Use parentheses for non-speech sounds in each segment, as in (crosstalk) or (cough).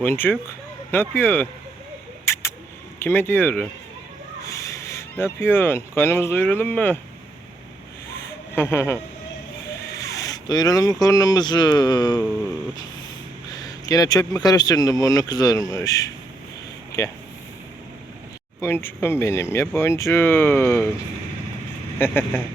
Boncuk ne yapıyor? Kime diyor? Ne yapıyorsun? Karnımızı doyuralım mı? (laughs) doyuralım mı karnımızı? Gene çöp mü karıştırdın burnu kızarmış. Gel. Boncuğum benim ya boncuk. (laughs)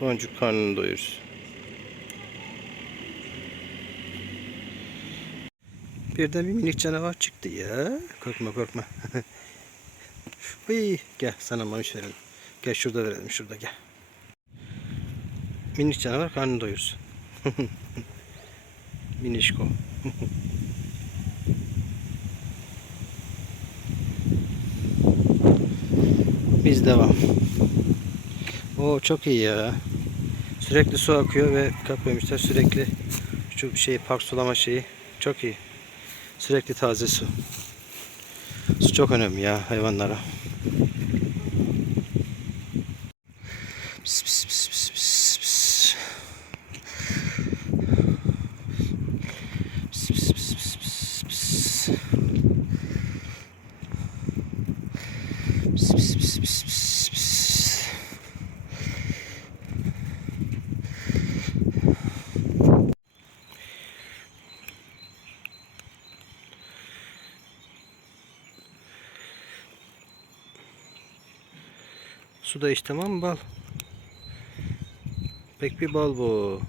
Boncuk karnını doyursun. Birden bir minik canavar çıktı ya. Korkma korkma. (laughs) Uy, gel sana mamış verelim. Gel şurada verelim şurada gel. Minik canavar karnını doyursun. (laughs) Minişko. (laughs) Biz devam. O çok iyi ya. Sürekli su akıyor ve kapatmışlar sürekli şu şey park sulama şeyi çok iyi. Sürekli taze su. Su çok önemli ya hayvanlara. Pis, pis, pis, pis. Pis, pis, pis, pis, pis, pis. Pis, pis, pis, pis, pis, pis. Su da iç tamam mı bal? Pek bir bal bu.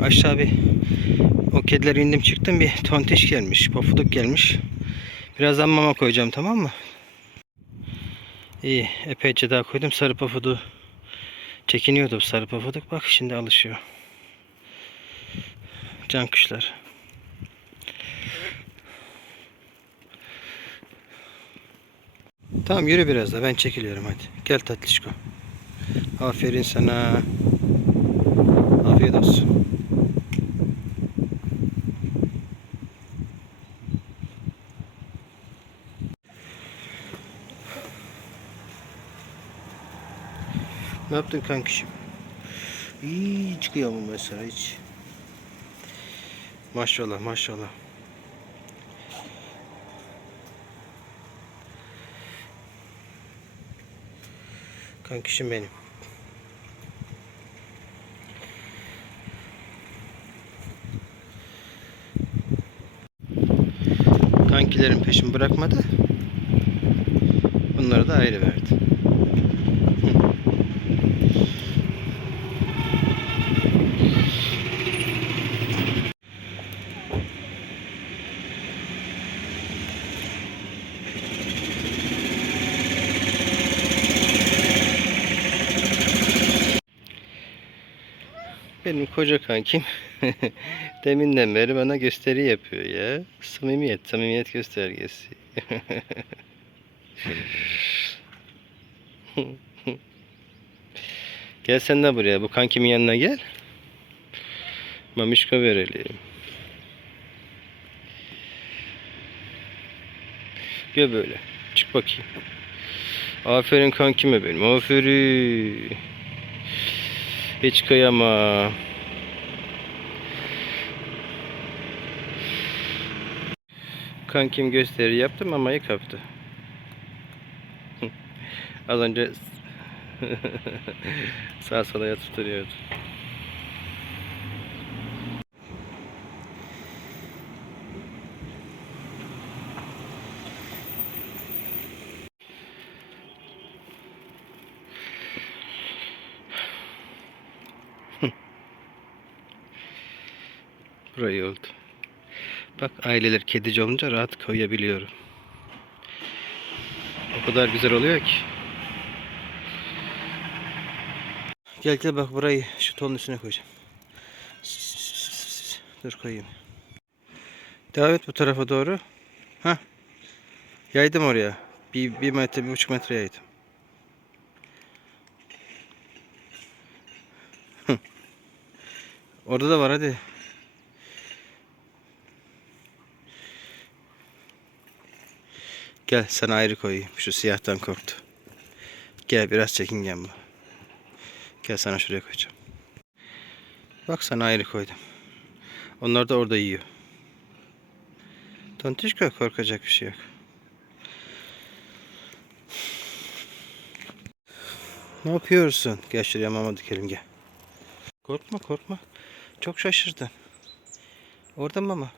Aşağı bir o kediler indim çıktım bir tontiş gelmiş, pofuduk gelmiş. Birazdan mama koyacağım tamam mı? İyi epeyce daha koydum sarı pofudu. Çekiniyordu sarı pofuduk bak şimdi alışıyor. Can kuşlar. Tamam yürü biraz da ben çekiliyorum hadi. Gel tatlışko. Aferin sana. Afiyet olsun. Ne yaptın kankişim? Çıkıyor mu mesela hiç? Maşallah maşallah. Kankişim benim. Kankilerin peşimi bırakmadı. Bunları da ayrı verdi. Benim koca kankim (laughs) deminden beri bana gösteri yapıyor ya. Samimiyet, samimiyet göstergesi. (laughs) gel sen de buraya, bu kankimin yanına gel. Mamişka verelim. Gel böyle, çık bakayım. Aferin kankime benim, aferin. Hiç kıyama. Kankim gösteri yaptım ama kaptı. Az önce (laughs) sağ sola yatıp duruyordu. Burayı oldu. Bak aileler kedici olunca rahat koyabiliyorum. O kadar güzel oluyor ki. Gel gel bak burayı şu tonun üstüne koyacağım. Dur koyayım. Devam et bu tarafa doğru. Ha. Yaydım oraya. Bir, bir metre, bir buçuk metre yaydım. Orada da var hadi. Gel sana ayrı koyayım. Şu siyahtan korktu. Gel biraz çekingen bu. Gel sana şuraya koyacağım. Bak sana ayrı koydum. Onlar da orada yiyor. Tontişko korkacak bir şey yok. Ne yapıyorsun? Gel şuraya mama dikelim gel. Korkma korkma. Çok şaşırdın. Orada mama.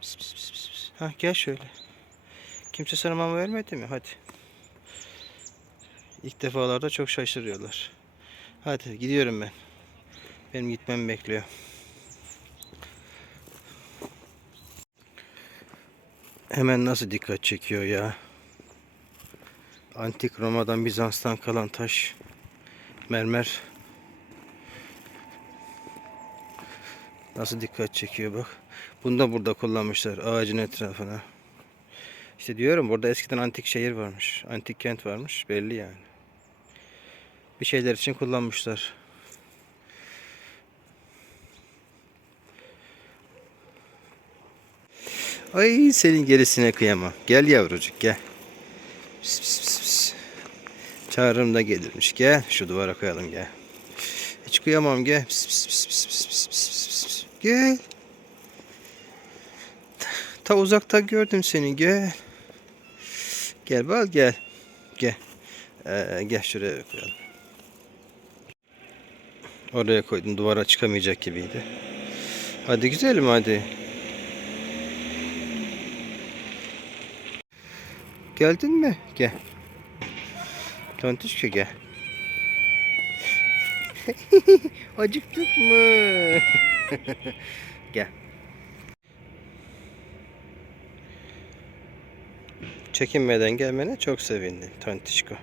Pis, pis, pis, pis. Ha gel şöyle. Kimse sana mama vermedi mi? Hadi. İlk defalarda çok şaşırıyorlar. Hadi gidiyorum ben. Benim gitmemi bekliyor. Hemen nasıl dikkat çekiyor ya. Antik Roma'dan Bizans'tan kalan taş, mermer. Nasıl dikkat çekiyor bak. Bunu da burada kullanmışlar ağacın etrafına. İşte diyorum burada eskiden antik şehir varmış. Antik kent varmış. Belli yani. Bir şeyler için kullanmışlar. Ay senin gerisine kıyamam. Gel yavrucuk gel. Pis, pis, pis, pis. Çağrım da gelirmiş. Gel şu duvara koyalım gel. Hiç kıyamam gel. Pis, pis, pis, pis, pis, pis, pis, pis. Gel. Ta uzakta gördüm seni gel. Gel bak gel. Gel. Ee, gel şuraya koyalım. Oraya koydum duvara çıkamayacak gibiydi. Hadi güzelim hadi. Geldin mi? Gel. Tontişke gel. (laughs) Acıktık mı? (laughs) gel. Çekinmeden gelmene çok sevindim Tontişko.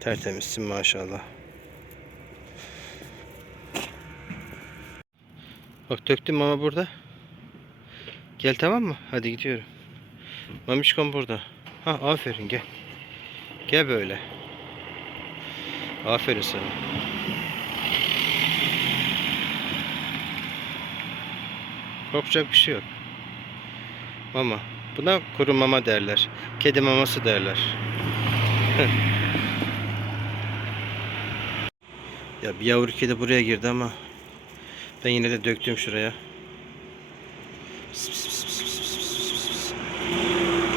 Tertemizsin maşallah. Bak döktüm ama burada. Gel tamam mı? Hadi gidiyorum. Mamişkom burada. Ha aferin gel. Gel böyle. Aferin sana. Korkacak bir şey yok. Mama. Buna kuru mama derler. Kedi maması derler. (laughs) ya bir yavru kedi buraya girdi ama ben yine de döktüm şuraya.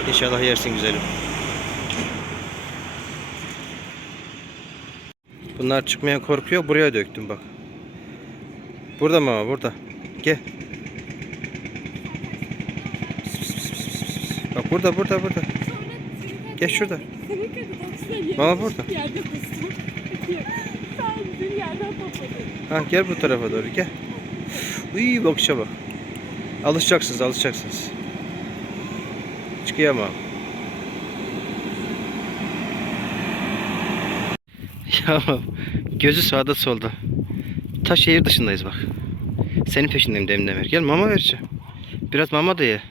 İnşallah yersin güzelim. Bunlar çıkmaya korkuyor. Buraya döktüm bak. Burada mama burada. Gel. Bak burada burada burada. Gel şurada. Mama burada. Ha gel bu tarafa doğru gel. Uy bakışa bak. Alışacaksınız alışacaksınız. Çıkıyor ama. (laughs) Ya gözü sağda solda. Ta şehir dışındayız bak. Senin peşindeyim demin demir. Gel mama vereceğim. Biraz mama da ye.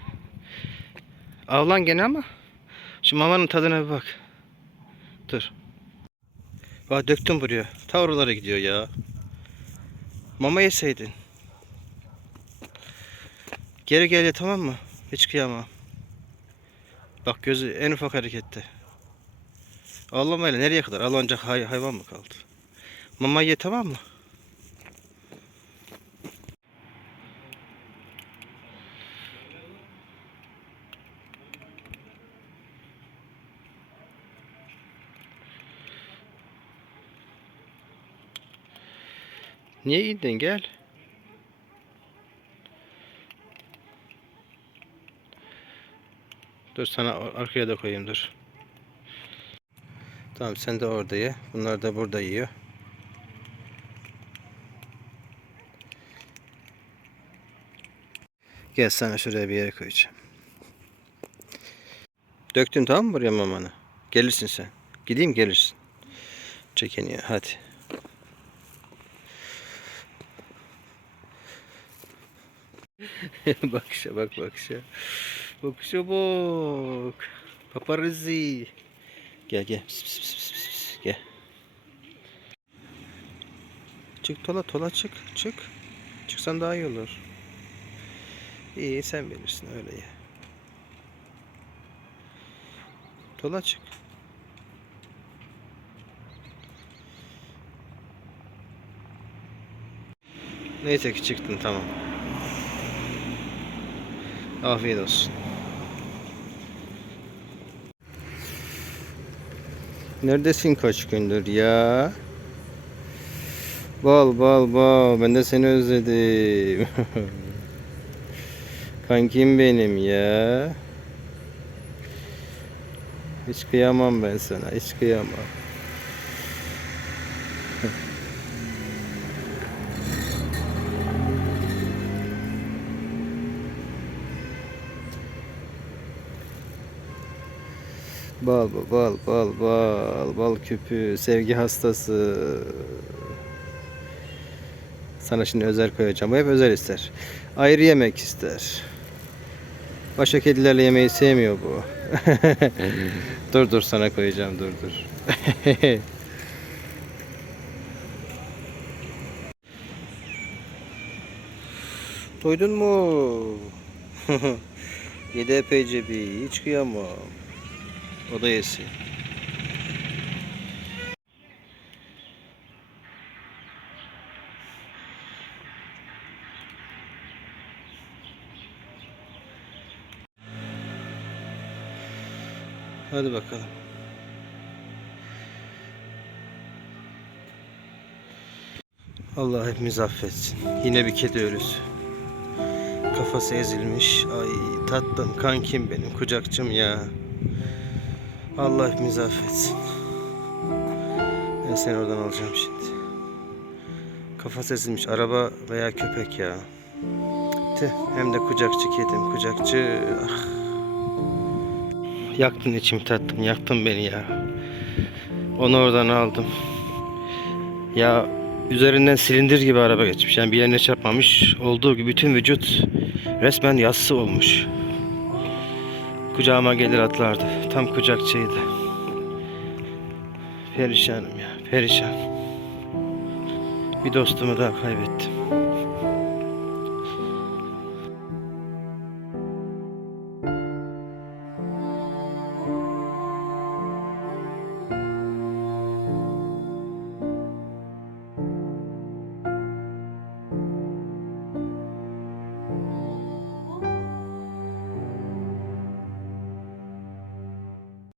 Avlan gene ama. Şu mamanın tadına bir bak. Dur. Bak döktüm buraya. Ta oralara gidiyor ya. Mama yeseydin. Geri gel ye, tamam mı? Hiç kıyamam. Bak gözü en ufak harekette. Ağlamayla nereye kadar? Ağlanacak hay hayvan mı kaldı? Mama ye tamam mı? Niye indin gel. Dur sana arkaya da koyayım dur. Tamam sen de orada ye. Bunlar da burada yiyor. Gel sana şuraya bir yere koyacağım. Döktün tamam mı buraya mamanı? Gelirsin sen. Gideyim gelirsin. Çekiniyor hadi. (laughs) bakışa bak bakışa. Bakışa bak. Paparazzi. Gel gel. Pis, pis, pis, pis, pis. Gel. Çık tola tola çık. Çık. Çıksan daha iyi olur. İyi sen bilirsin öyle ya. Dola çık. Neyse ki çıktın tamam. Afiyet olsun. Neredesin kaç gündür ya? Bal bal bal ben de seni özledim. (laughs) Kankim benim ya. Hiç kıyamam ben sana hiç kıyamam. Bal bal bal bal bal küpü sevgi hastası. Sana şimdi özel koyacağım. Bu hep özel ister. Ayrı yemek ister. Başka kedilerle yemeği sevmiyor bu. (laughs) dur dur sana koyacağım dur dur. (laughs) Doydun mu? (laughs) Yedi epeyce bir hiç kıyamam. O da yesin. Hadi bakalım. Allah hepimizi affetsin. Yine bir kedi ölüsü. Kafası ezilmiş. Ay tatlım kankim benim kucakçım ya. Allah hepimizi affetsin. Ben seni oradan alacağım şimdi. Kafası ezilmiş araba veya köpek ya. Tüh, hem de kucakçı kedim kucakçı. Ah. Yaktın içimi tatlım yaktın beni ya. Onu oradan aldım. Ya üzerinden silindir gibi araba geçmiş. Yani bir yerine çarpmamış. Olduğu gibi bütün vücut resmen yassı olmuş. Kucağıma gelir atlardı. Tam kucakçıydı. Perişanım ya, perişan. Bir dostumu daha kaybettim.